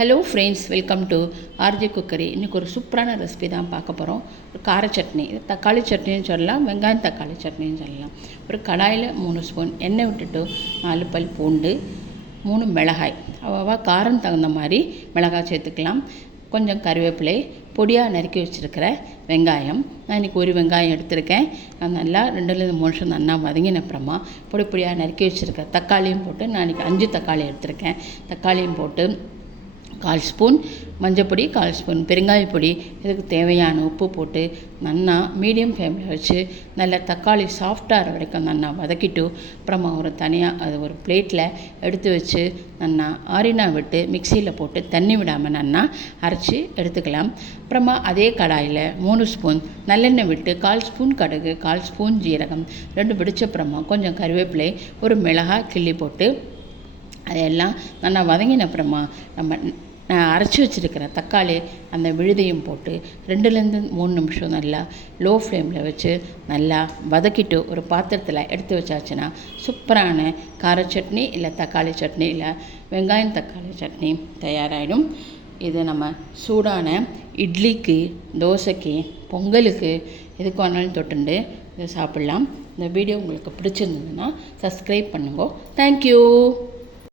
Hello friends, welcome to RJ cookery. இன்றைக்கி ஒரு சூப்பரான ரெசிபி தான் பார்க்க போகிறோம். ஒரு கார சட்னி, இது தக்காளி சட்னின்னு சொல்லலாம், வெங்காயம் தக்காளி சட்னின்னு சொல்லலாம். ஒரு கடாயில் 3 ஸ்பூன் எண்ணெய் விட்டுட்டு 4 பல் பூண்டு, 3 மிளகாய், அவ்வளவா காரம் தகுந்த மாதிரி மிளகாய் சேர்த்துக்கலாம். கொஞ்சம் கருவேப்பிலை, பொடியாக நறுக்கி வச்சுருக்கிற வெங்காயம். நான் இன்றைக்கி ஒரு வெங்காயம் எடுத்திருக்கேன். நான் நல்லா 2-3 நிமிஷம் நல்லா வதங்கின அப்புறமா பொடியாக நறுக்கி வச்சுருக்கிற தக்காளியும் போட்டு, நான் இன்றைக்கி 5 தக்காளி எடுத்திருக்கேன். தக்காளியும் போட்டு 1/4 ஸ்பூன் மஞ்சப்பொடி, 1/4 ஸ்பூன் பெருங்காயப்பொடி, இதுக்கு தேவையான உப்பு போட்டு நல்லா மீடியம் ஃப்ளேமில் வச்சு நல்லா தக்காளி சாஃப்டாகிற வரைக்கும் நல்லா வதக்கிட்டு அப்புறமா ஒரு பிளேட்டில் எடுத்து வச்சு நல்லா ஆறினா விட்டு மிக்சியில் போட்டு தண்ணி விடாமல் நல்லா அரைச்சி எடுத்துக்கலாம். அப்புறமா அதே கடாயில் 3 ஸ்பூன் நல்லெண்ணெய் விட்டு 1/4 ஸ்பூன் கடுகு, 1/4 ஸ்பூன் ஜீரகம், 2 பிடிச்சப்புறமா கொஞ்சம் கருவேப்பிலை, ஒரு மிளகாய் கிள்ளி போட்டு அதையெல்லாம் நல்லா வதங்கின அப்புறமா நான் அரைச்சி வச்சுருக்கிற தக்காளி அந்த விழுதையும் போட்டு 2-3 நிமிஷம் நல்லா லோ ஃப்ளேமில் வச்சு நல்லா வதக்கிட்டு ஒரு பாத்திரத்தில் எடுத்து வச்சாச்சுன்னா சூப்பரான கார சட்னி இல்லை தக்காளி சட்னி இல்லை வெங்காயம் தக்காளி சட்னி தயாராகிடும். இது நம்ம சூடான இட்லிக்கு, தோசைக்கு, பொங்கலுக்கு எதுக்கு வேணாலும் தொட்டுண்டு இதை சாப்பிட்லாம். இந்த வீடியோ உங்களுக்கு பிடிச்சிருந்ததுன்னா சப்ஸ்கிரைப் பண்ணுங்க. தேங்க்யூ.